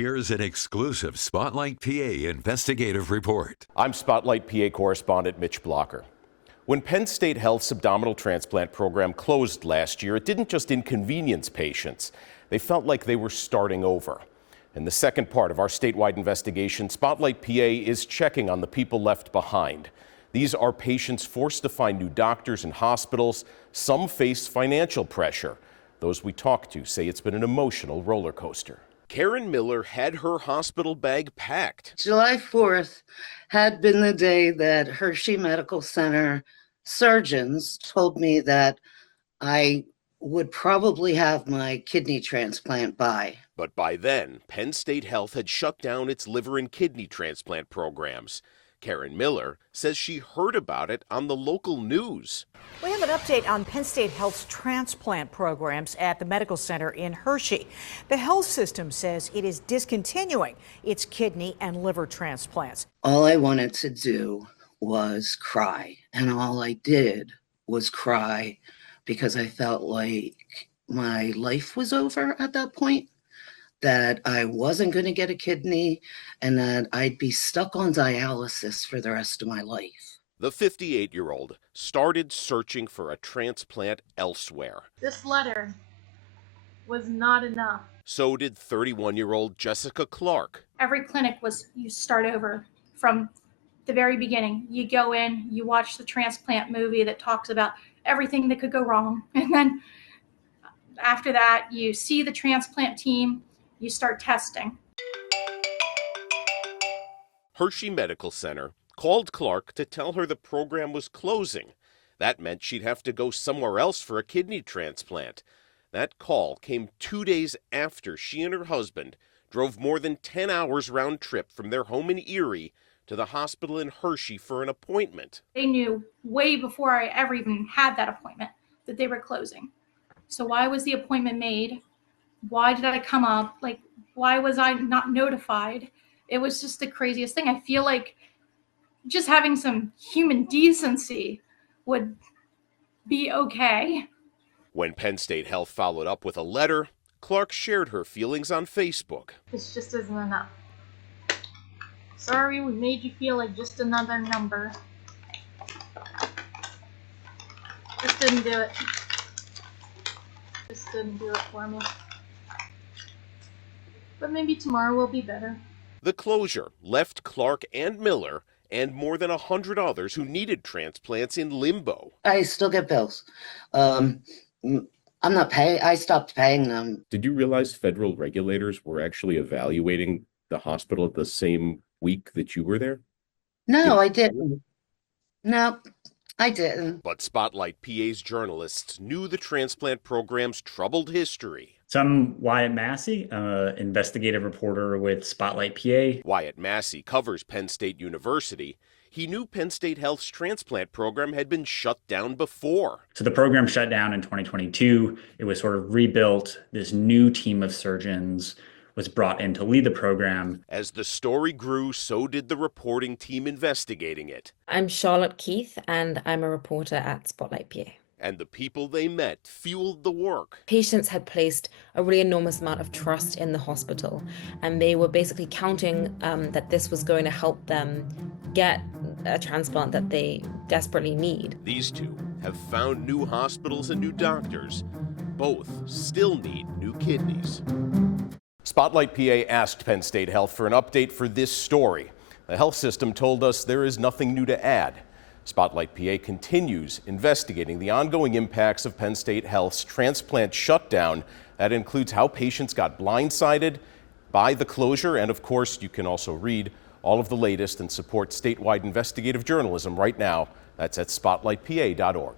Here's an exclusive Spotlight PA investigative report. I'm Spotlight PA correspondent Mitch Blocker. When Penn State Health's abdominal transplant program closed last year, it didn't just inconvenience patients. They felt like they were starting over. In the second part of our statewide investigation, Spotlight PA is checking on the people left behind. These are patients forced to find new doctors and hospitals. Some face financial pressure. Those we talked to say it's been an emotional roller coaster. Karen Miller had her hospital bag packed. July 4th had been the day that Hershey Medical Center surgeons told me that I would probably have my kidney transplant by. But by then, Penn State Health had shut down its liver and kidney transplant programs. Karen Miller says she heard about it on the local news. We have an update on Penn State Health's transplant programs at the medical center in Hershey. The health system says it is discontinuing its kidney and liver transplants. All I wanted to do was cry, and all I did was cry because I felt like my life was over at that point, that I wasn't going to get a kidney, and that I'd be stuck on dialysis for the rest of my life. The 58-year-old started searching for a transplant elsewhere. This letter was not enough. So did 31-year-old Jessica Clark. Every clinic was you start over from the very beginning. You go in, you watch the transplant movie that talks about everything that could go wrong. And then after that, you see the transplant team, you start testing. Hershey Medical Center called Clark to tell her the program was closing. That meant she'd have to go somewhere else for a kidney transplant. That call came 2 days after she and her husband drove more than 10 hours round trip from their home in Erie to the hospital in Hershey for an appointment. They knew way before I ever even had that appointment that they were closing. So why was the appointment made? Why did I come up? Like, why was I not notified? It was just the craziest thing. I feel like just having some human decency would be okay. When Penn State Health followed up with a letter, Clark shared her feelings on Facebook. This just isn't enough. Sorry, we made you feel like just another number. Just didn't do it. Just didn't do it for me. But maybe tomorrow will be better. The closure left Clark and Miller and more than 100 others who needed transplants in limbo. I still get bills. I'm not paying. I stopped paying them. Did you realize federal regulators were actually evaluating the hospital at the same week that you were there? No, I didn't. No, I didn't. But Spotlight PA's journalists knew the transplant program's troubled history. So I'm Wyatt Massey, investigative reporter with Spotlight PA. Wyatt Massey covers Penn State University. He knew Penn State Health's transplant program had been shut down before. So the program shut down in 2022. It was sort of rebuilt. This new team of surgeons was brought in to lead the program. As the story grew, so did the reporting team investigating it. I'm Charlotte Keith, and I'm a reporter at Spotlight PA. And the people they met fueled the work. Patients had placed a really enormous amount of trust in the hospital, and they were basically counting that this was going to help them get a transplant that they desperately need. These two have found new hospitals and new doctors. Both still need new kidneys. Spotlight PA asked Penn State Health for an update for this story. The health system told us there is nothing new to add. Spotlight PA continues investigating the ongoing impacts of Penn State Health's transplant shutdown. That includes how patients got blindsided by the closure. And of course, you can also read all of the latest and support statewide investigative journalism right now. That's at spotlightpa.org.